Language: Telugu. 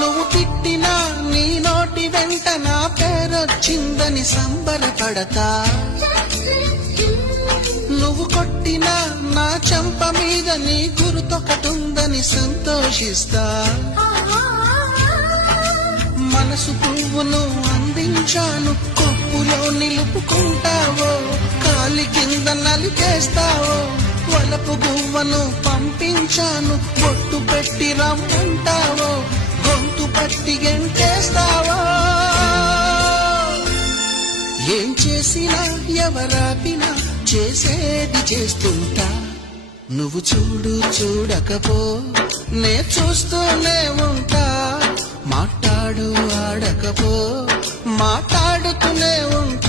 నువ్వు తిట్టినా నీ నోటి వెంట నా పేరొచ్చిందని సంబరపడతా, నువ్వు కొట్టినా నా చెంప మీద నీ గురుతొకటుందని సంతోషిస్తా. మనసు పువ్వును అందించాను, కొప్పులో నిలుపుకుంటావో, కాలి కింద నలిపేస్తావో. వలపు గువ్వను పంపించాను, బొట్టు పెట్టి రమ్మంటావో, గొంతు పట్టి గెంటేస్తావో. ఏం చేసినా ఎవరాపినా చేసేది చేస్తుంటా. నువ్వు చూడు చూడకపో నే చూస్తూనే ఉంటా. మాట్లాడు ఆడకపో మాట్లాడుతూనే ఉంటా.